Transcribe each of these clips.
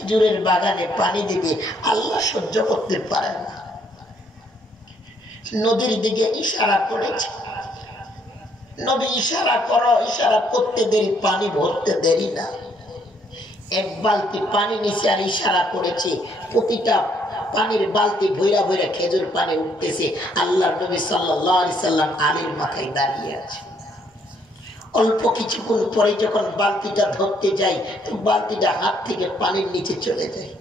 খেজুরের বাগানে পানি দিবে, আল্লাহ সহ্য করতে পারে না। নদীর দিকে ইশারা করেছে, নবী ইশারা করো, ইশারা করতে দেরি, পানি ভরতে দেরি না। এক বালতি পানি নিচে আর ইশারা করেছে, প্রতিটা পানির বালতি ভৈরা ভৈরা খেজুর পানি উঠতেছে। আল্লাহ নবী সাল্লাল্লাহু আলাইহি সাল্লাম আলীর মাথায় দাঁড়িয়ে আছে। অল্প কিছুক্ষণ পরে যখন বালতিটা ধরতে যাই, তো বালতিটা হাত থেকে পানির নিচে চলে যায়।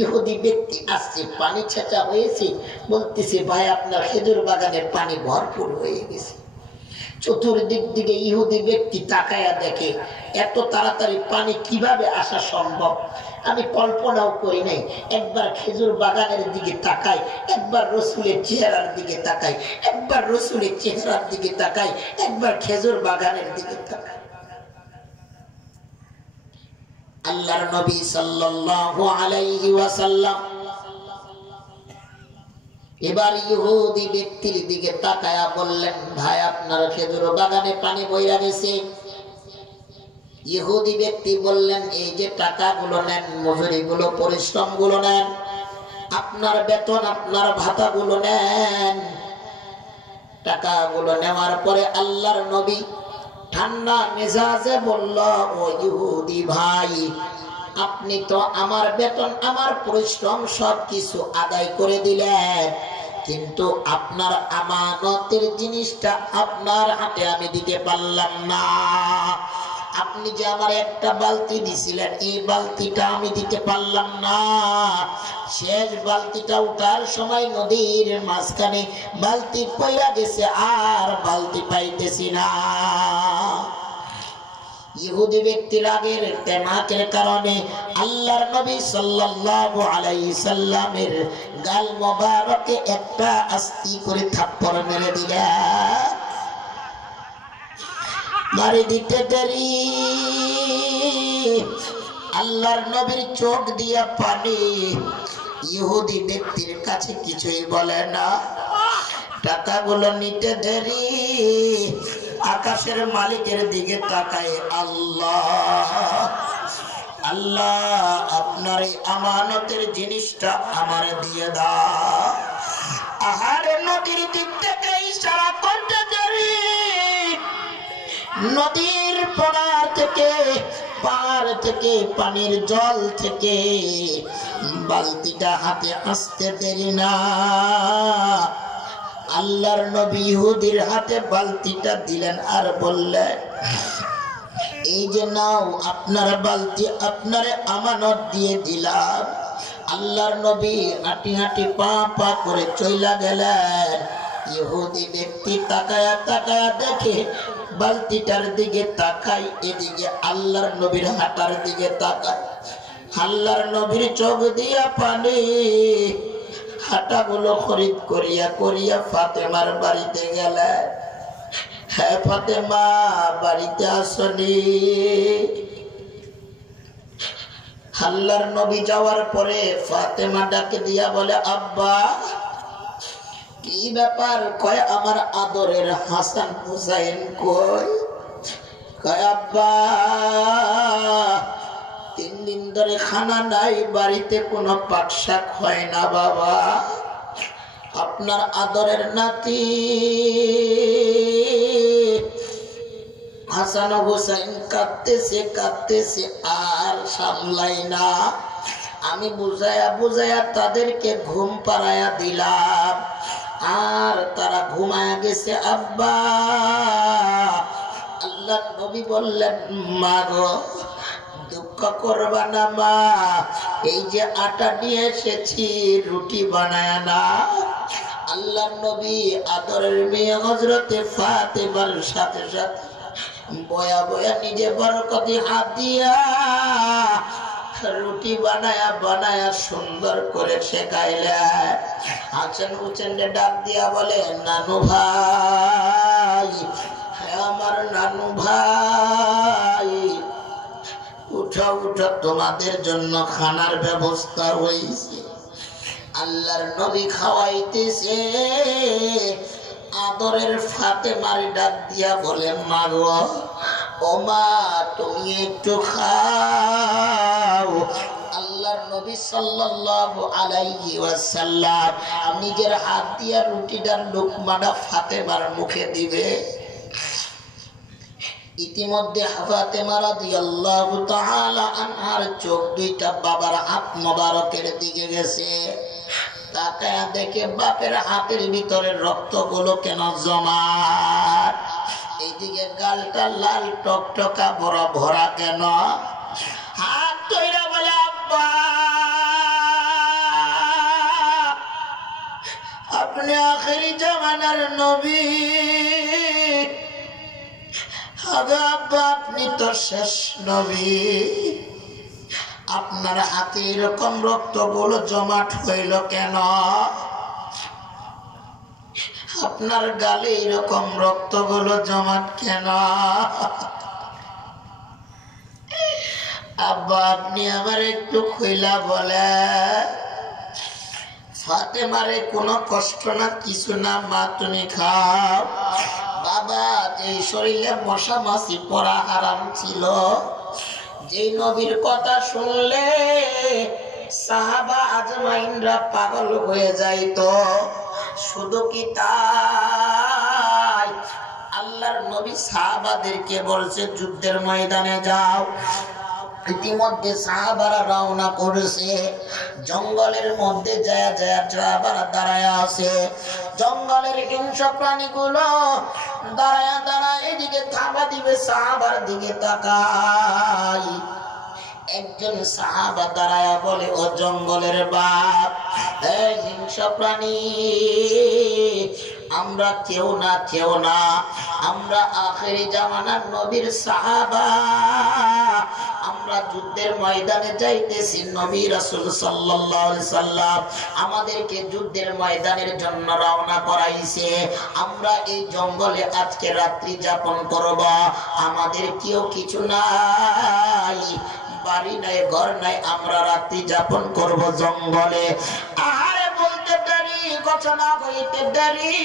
ইহুদি ব্যক্তি আসছে, পানি ছেঁচা হয়েছে, বলতেছে ভাই আপনার খেজুর বাগানের পানি ভরপুর হয়ে গেছে। চতুর্দিক দিকে ইহুদি ব্যক্তি তাকায়া দেখে এত তাড়াতাড়ি পানি কিভাবে আসা সম্ভব, আমি কল্পনাও করি নাই। একবার খেজুর বাগানের দিকে তাকাই, একবার রসুলের চেহারার দিকে তাকাই, একবার রসুলের চেহারার দিকে তাকাই, একবার খেজুর বাগানের দিকে তাকাই। আল্লাহর নবী সাল্লাল্লাহু আলাইহি ওয়াসাল্লাম এবার ইহুদি ব্যক্তির দিকে তাকায়া বললেন, ভাই আপনার খেজুর বাগানে পানি বইরা গেছে। ইহুদি ব্যক্তি বললেন, এই যে টাকাগুলো নেন, মজুরিগুলো, পরিশ্রমগুলো নেন, আপনার বেতন, আপনার ভাতাগুলো নেন। টাকাগুলো নেওয়ার পরে আল্লাহর নবী ঠান্ডা মেজাজে বলল, ও ইহুদি ভাই, আপনি তো আমার বেতন, আমার পরিশ্রম সবকিছু আদায় করে দিলেন, কিন্তু আপনার আমানতের জিনিসটা আপনার হাতে আমি দিতে পারলাম না। আপনি যে আমার একটা বালতি দিছিলেন, এই বালতিটা আমি দিতে পারলাম না। শেষ বালতিটা উঠার সময় নদীর মাঝখানে বালতি পইরা গেছে, আর বালতি পাইতেছি না। ইহুদি ব্যক্তির আগের তেমাকের কারণে আল্লাহর নবী সাল্লাল্লাহু আলাইহি সাল্লামের গাল মোবারকে একটা আস্তি করে থাপ্পড় মেরে দিলেন। মারি দিতে দেরি, আল্লাহর নবীর চোখ দিয়া পানি। ইহুদি ব্যক্তির কাছে কিছুই বলে না, টাকাগুলো নিতে দেরি, আকাশের মালিকের দিকে তাকায়, আল্লাহ আল্লাহ আপনার এই আমানতের জিনিসটা আমার দিয়ে দাও। আহারে নদীর দিক থেকে ইশারা করতে দেরি, নদীর পাড় থেকে, পাড় থেকে, পানির জল থেকে বালতিটা হাতে আসতে দেরি না। আল্লাহর নবী ইহুদির হাতে বালতিটা দিলেন আর বললেন, এই যে নাও আপনার বালতি, আপনার আমানত দিয়ে দিলাম। আল্লাহর নবী হাঁটি হাঁটি পা পা করে চইলা গেলেন। ইহুদি ব্যক্তি তাকায়া তাকায়া দেখে, বালতিটার দিকে তাকাই, এদিকে আল্লাহর নবীর হাঁটার দিকে তাকায়। আল্লাহর নবীর চোখ দিয়া পানি। হাঁটাগুলো খরিদ করিয়া করিয়া ফাতেমার বাড়িতে গেলেন। হ্যাঁ ফাতেমা, বাড়িতে আসনি? আল্লাহর নবী যাওয়ার পরে ফাতেমা ডাকে দিয়া বলে, আব্বা কি ব্যাপার? কয় আমার আদরের হাসান হুসাইন কই? কয় আব্বা 3 দিন ধরে খানা নাই, বাড়িতে কোনো পাক শাক হয় না বাবা। আপনার আদরের নাতি হাসান হুসাইন কাঁদতেছে কাঁদতেছে, আর সামলাই না। আমি বুঝায়া বুঝায়া তাদেরকে ঘুম পাড়ায়া দিলাম, আর তারা ঘুমায়া গেছে আব্বা। আল্লাহ নবী বললেন, মা গো দুঃখ করবা না মা, এই যে আটা নিয়ে এসেছি, রুটি বানায় না। আল্লাহ নবী আদরের মেয়ে হযরতে ফাতেমার সাথে সাথে বয়া বয়া নিজে বরকতি হাত দিয়া রুটি বানায়া বানায়া সুন্দর করে শেখাইলে। হাসান হুসেন ডাক দিয়া বলে, নানু ভাই, আমার নানু ভাই, উঠো উঠো, তোমাদের জন্য খানার ব্যবস্থা হয়েছে। আল্লাহর নবী খাওয়াইতেছে। আদরের ফাতেমার ডাক দিয়া বলে, মা গো, ও মা তুমি একটু খাও। আল্লাহ নবী সাল্লাল্লাহু আলাইহি ওয়াসাল্লাম নিজের হাত দিয়ে রুটিটার লুকমাটা ফাতেমার মুখে দিবে। ইতিমধ্যে ফাতেমা রাদিয়াল্লাহু তাআলা আনহার চোখ দুইটা বাবার হাত মোবারকের দিকে গেছে। তাকায়া দেখে বাপের হাতের ভিতরে রক্তগুলো কেন জমা, এইদিকে গালটা লাল টকটকা বড় ভরা কেন। হাত তৈরা বলে আব্বা আপনি আখেরি জামানার নবী, আব্বা আপনি তো শেষ নবী, আপনার হাতে এরকম রক্তগুলো জমাট হইল কেন, আপনার গালে এরকম রক্তগুলো জমাট কেন। আব্বা আপনি আমার একটু খুইলা বলে। ফাতেমারে কোনো কষ্ট না কিছু না, মা তুমি খাও। বাবা যে শরীরে মশা মাছি পড়া হারাম ছিল, যে নবীর কথা শুনলে সাহাবা আজমাইনরা পাগল হয়ে যাইতো, শুধু কি তাই আল্লাহর নবী সাহাবাদেরকে বলছে যুদ্ধের ময়দানে যাও। ইতিমধ্যে সাহাবারা রওনা করেছে। জঙ্গলের মধ্যে যায় যায় সাহাবারা দাঁড়ায় আছে। জঙ্গলের হিংস্র প্রাণীগুলো দাঁড়ায় দাঁড়ায় এদিকে থাবা দিবে, সাহাবার দিকে তাকাই। একজন সাহাবা দাঁড়ায়া বলে, ও জঙ্গলের বাপ, এই হিংস্র প্রাণী, আমরা কেউ না, আমরা আখেরি জামানার নবীর সাহাবা, আমরা যুদ্ধের ময়দানে যাইতেছি। নবী রাসূল সাল্লাল্লাহু আলাইহি সাল্লাম আমাদেরকে যুদ্ধের ময়দানের জন্য রওনা করাইছে। আমরা এই জঙ্গলে আজকে রাত্রি যাপন করব। আমাদের কেউ কিছু নাই, বাড়ি নাই, ঘর নাই, আমরা রাত্রি যাপন করব জঙ্গলে। আরে বলতে দেরি, ঘোষণা হইতে দেরি,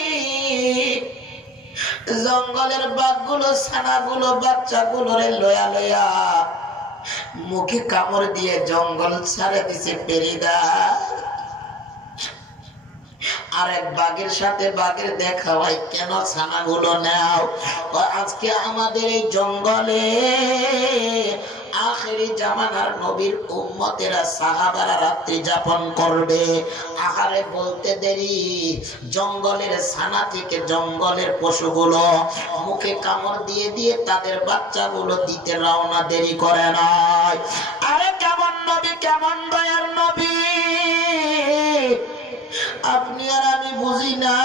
জঙ্গলের বাঘগুলো, ছানাগুলো, বাচ্চাগুলোরে লয়া লয়া মুখে কামড় দিয়ে জঙ্গল ছাড়ে দিছে পেরিদা। আরেক বাঘের সাথে বাঘের দেখা হয়, কেন ছানাগুলো নাও? আজকে আমাদের এই জঙ্গলে আখেরি জামানার নবীর উম্মতেরা সাহাবারা রাত্রি যাপন করবে। আহারে বলতে দেরি, জঙ্গলের ছানা থেকে জঙ্গলের পশুগুলো মুখে কামড় দিয়ে দিয়ে তাদের বাচ্চাগুলো দিতে রওনা দেরি করে নাই। আরে কেমন নবী, কেমন দয়ার নবী, আপনি আর আমি বুঝি না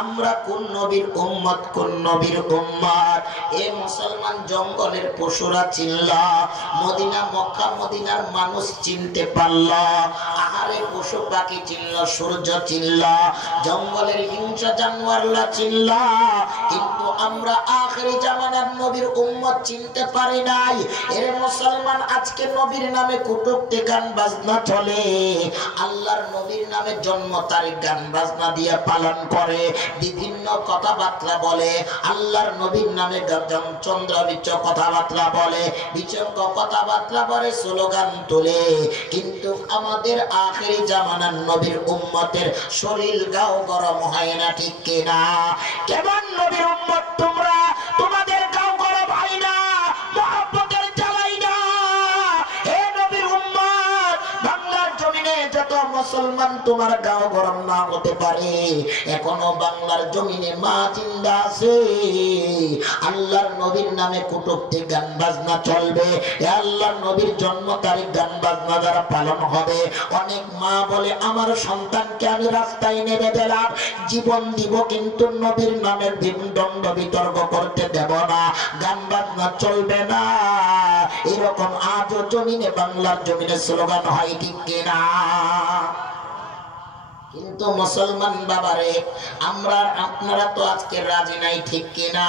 আমরা কোন নবীর উম্মত, কোন নবীর উম্মত। এ মুসলমান জঙ্গলের পশুরা চিনল, মদিনা মক্কা মদিনার মানুষ চিনতে পারল। আহারে পশু পাখি চিনল, সূর্য চিনল, জঙ্গলের হিংসা জানোয়াররা চিনল, কিন্তু আমরা আখেরি জামানার নবীর উম্মত চিনতে পারি নাই। এর মুসলমান আজকে নবীর নামে কটূক্তি গান বাজনা চলে, আল্লাহর নবীর নামে জন্ম তারিখ গান বাজনা দিয়ে পালন করে, বিভিন্ন কথাবার্তা বলে, আল্লাহর নবীর নামে চন্দ্রবিচ্ছ কথাবার্তা বলে, বিচঙ্গ কথাবার্তা বলে, স্লোগান তোলে, কিন্তু আমাদের আখেরি জামানার নবীর উম্মতের শরীর গাও গরম হয় না, ঠিক কিনা? কেমন নবীর উম্মত তোমরা, তোমাদের গাও গরম হয় না, মহব্বতের জ্বালাই না? হে নবীর উম্মত, বাংলার জমিনে যত মুসলমান তোমার গাও গরম না হতে পারে, এখনো বাংলার জমিনে মা জিন্দা আছে। আল্লাহর নবীর নামে কটূক্তি গান বাজনা চলবে, আল্লাহর নবীর জন্ম তারিখ গান বাজনা দ্বারা পালন হবে। অনেক মা বলে, আমার সন্তানকে আমি রাস্তায় নেমে দিলাম, জীবন দিব, কিন্তু নবীর নামের দণ্ড বিতর্ক করতে দেব না, গান বাজনা চলবে না। এরকম আজও জমিনে, বাংলার জমিনে স্লোগান হয়, ঠিক কিনা? কিন্তু মুসলমান বাবারে, আমরা আপনারা তো আজকে রাজি নাই, ঠিক কিনা?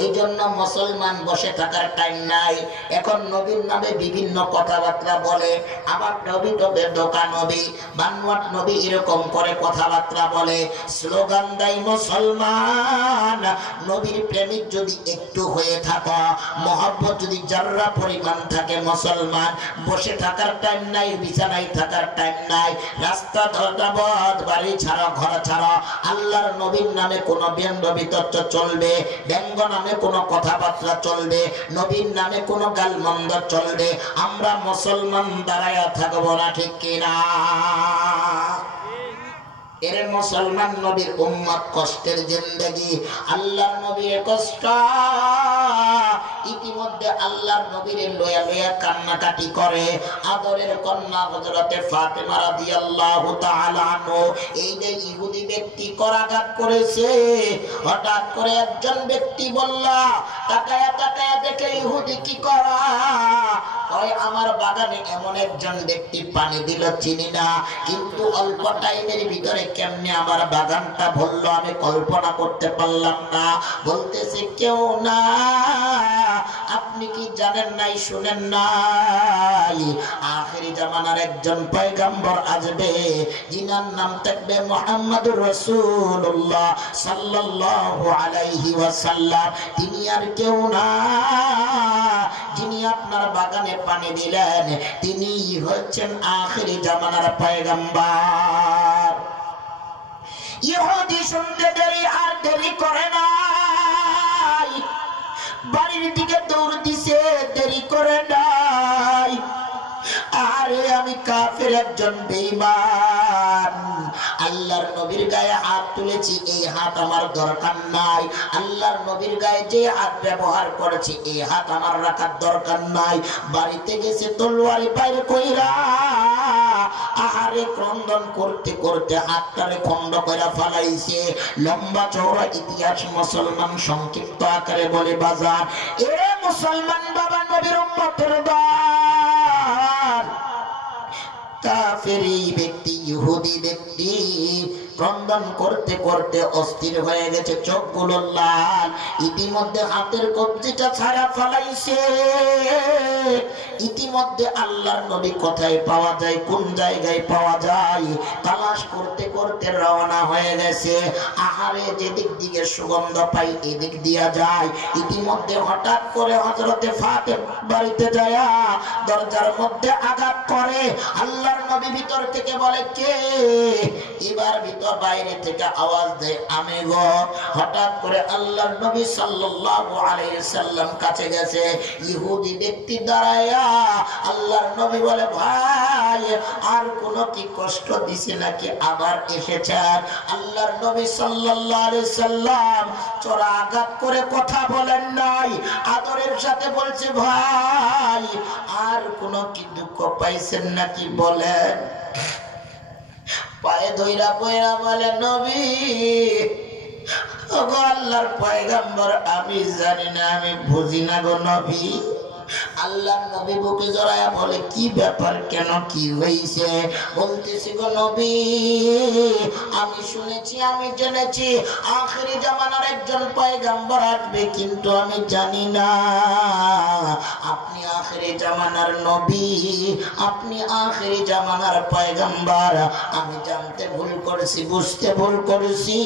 এই জন্য মুসলমান বসে থাকার টাইম নাই। এখন নবীর নামে বিভিন্ন কথাবার্তা বলে, আমার নবী তবে দোকান নবী, বানোয়াট নবী, এরকম করে কথাবার্তা বলে, স্লোগান দেয় মুসলমান। নবীর প্রেমিক যদি একটু হয়ে থাকো, মহব্বত যদি যারা পরিমাণ থাকে, মুসলমান বসে থাকার টাইম নাই, বিছানায় থাকার টাইম নাই, রাস্তা ধরাবাদ, বাড়ি ছাড়া, ঘর ছাড়া। আল্লাহর নবীর নামে কোনো ব্যঙ্গ বিতর্ক চলবে, ব্যঙ্গ নামে কোনো কথাবার্তা চলবে, নবীর নামে কোনো গালমন্দ চলবে, আমরা মুসলমান দাঁড়ায় থাকবো না, ঠিক কিনা? এর মুসলমান নবীর উম্মত কষ্টের জিন্দেগি, আল্লাহর নবীর কষ্ট। ইতিমধ্যে আল্লাহর নবীর লয়া লয়া কান্নাকাটি করে আদরের কন্যা হযরতে ফাতেমা রাদিয়াল্লাহু তাআলা আনহু। এই যে ইহুদি ব্যক্তি করাঘাত করেছে, হঠাৎ করে একজন ব্যক্তি বলল, তাকায়া তাকায়া দেখে ইহুদি কি করা, কয় আমার বাগানে এমন একজন ব্যক্তি পানি দিল, চিনি না, কিন্তু অল্প টাইমের ভিতরে কেমনে আমার বাগানটা ভরলো আমি কল্পনা করতে পারলাম না। বলতেছে কেউ না, আপনি কি জানেন নাই, শুনেন নাই, আখেরি জামানার একজন পয়গম্বর আসবে, যিনার নাম থাকবে মুহাম্মদুর রাসূলুল্লাহ সাল্লাল্লাহু আলাইহি ওয়াসাল্লাম। তিনি আর কেউ না, যিনি আপনার বাগানে পানি দিলেন, তিনি হচ্ছেন আখেরি জামানার পয়গম্বর। ইহুদি শুনতে দেরি আর দেরি করে নাই, বাড়ির দিকে দৌড় দিছে, দেরি করে নাই। আরে আমি কাফের একজন বেঈমান, আল্লাহর নবীর গায়ে হাত তুলেছি, এই হাত আমার দরকার নাই। আল্লাহর নবীর গায়ে যে হাত ব্যবহার করেছি, এই হাত আমার রাখার দরকার নাই। বাড়িতে গেছে তলোয়ারি বাইরে কইরা, আহারে ক্রন্দন করতে করতে হাতটারে খন্ড করে ফালাইছে। লম্বা চওড়া ইতিহাস মুসলমান সংক্ষিপ্ত আকারে বলে বাজার। এ মুসলমান বাবা, নবীর উম্মতের দল, কাফেরি ব্যক্তি, ইহুদি ব্যক্তি ক্রন্দন করতে করতে অস্থির হয়ে গেছে, চোখগুলো লাল। ইতিমধ্যে হাতের কবজিটা ছাড়া ফলাইছে। ইতিমধ্যে আল্লাহর নবী কোথায় পাওয়া যায়, কোন জায়গায় পাওয়া যায়, তালাশ করতে করতে রওনা হয়ে গেছে। আহারে যেদিক দিকে সুগন্ধ পাই এদিক দিয়া যায়। ইতিমধ্যে হঠাৎ করে হযরতে ফাতেমা বাড়িতে যায়, দরজার মধ্যে আঘাত করে। আল্লাহর নবী ভিতর থেকে বলে কে? এবার ভিতর বাইরে থেকে আওয়াজ দেয় আমি গো। হঠাৎ করে আল্লাহর নবী সাল্লাল্লাহু আলাইহি সাল্লাম কাছে গেছে। ইহুদি ব্যক্তি দাঁড়ায়া আল্লাহর নবী বলে ভাই আর কোন কি কষ্ট দিছে নাকি, আবার এসেছেন? আল্লাহর নবী সাল্লাল্লাহু আলাইহি সাল্লাম চড়া আঘাত করে কথা বলেন নাই, আদরের সাথে বলছে ভাই আর কোন কি দুঃখ পাইছেন নাকি বলেন। পায়ে ধইরা পয়রা বলে নবী ওগো আল্লাহর পয়গম্বর, আমি জানি না, আমি বুঝি না গো নবী। আল্লাহর নবী বুকে জড়ায়া বলে কি ব্যাপার, কেন কি হইছে? বলতেছি গো নবী আমি শুনেছি, আমি জেনেছি আখেরি জামানার একজন পয়গম্বর আসবে, কিন্তু আমি জানি না আপনি আখেরি জামানার নবী, আপনি আখেরি জামানার পয়গম্বর। আমি জানতে ভুল করেছি, বুঝতে ভুল করেছি,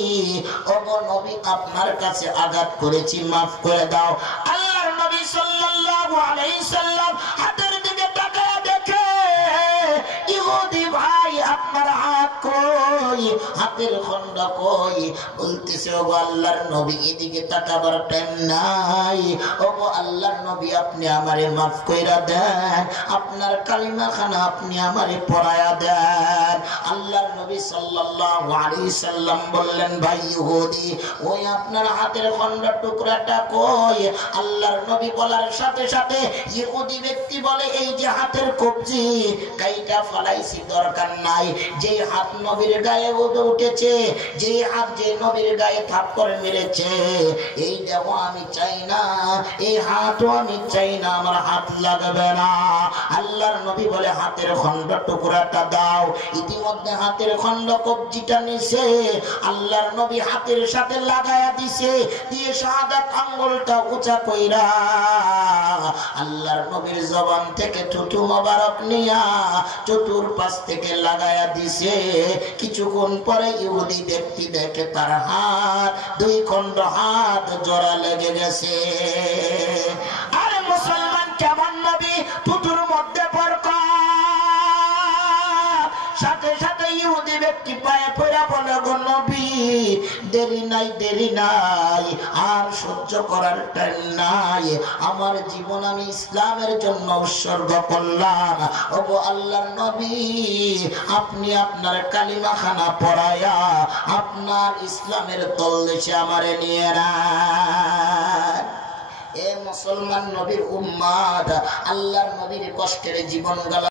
ওগো নবী আপনার কাছে আঘাত করেছি, মাফ করে দাও। আল্লাহর নবী সাল্লাল্লাহু আলাইহি সাল্লাম হাতের দিকে তাকায়া দেখে ইহুদি ভাই আপনার হাত কই, হাতের খন্ড কই? বলতেছে ওগো আল্লাহর নবী এদিকে তাকাবার টাইম নাই, ওগো আল্লাহর নবী আপনি আমারে মাফ কইরা দেন, আপনার কালিমা খানা আপনি আমারে পড়ায়া দেন। আল্লাহর নবী সাল্লাল্লাহু আলাইহি সাল্লাম বললেন ভাই ইহুদি ওই আপনার হাতের খন্ড টুকরাটা কই? আল্লাহর নবী বলার সাথে সাথে ইহুদি ব্যক্তি বলে এই যে হাতের কবজি কাইটা ফলাইছি, দরকার নাই। যে হাত নবীর গায়ে গর্বে উঠেছে, যে হাত যে নবীর গায়ে থাপ্পড় মেরেছে, এই দেহ আমি চাই না, এই হাতও আমি চাই না, আমার হাত লাগবে না। আল্লাহর নবী বলে হাতের খন্ড টুকরাটা দাও। ইতিমধ্যে হাতের খন্ড কবজিটা নিছে, আল্লাহর নবী হাতের সাথে লাগায়া দিছে, দিয়ে শাহাদাত আঙ্গুলটা উঁচা কইরা আল্লাহর নবীর জবান থেকে থুতু মোবারক নিয়া চতুর্পাশ থেকে লাগায়া দিছে। কিছুক্ষণ পরে ইহুদি ব্যক্তি দেখে তার হাত, দুই খন্ড হাত জোড়া লেগে গেছে। আরে মুসলমান কেমন নবী, থুতুর মধ্যে বরকত। সাথে সাথে ইহুদি ব্যক্তি পায়ে পড়া বলে, গো নবী, দেরি নাই, দেরি নাই, আর সহ্য করার টাইম নাই, আমার জীবন আমি ইসলামের জন্য উৎসর্গ করলাম। ওগো আল্লাহর নবী, আপনি আপনার কালিমা খানা পড়ায়া আপনার ইসলামের তলদেশে আমারে নিয়ে রাখ। এ মুসলমান নবীর উম্মাত, আল্লাহর নবীর কষ্টের জীবন গেল।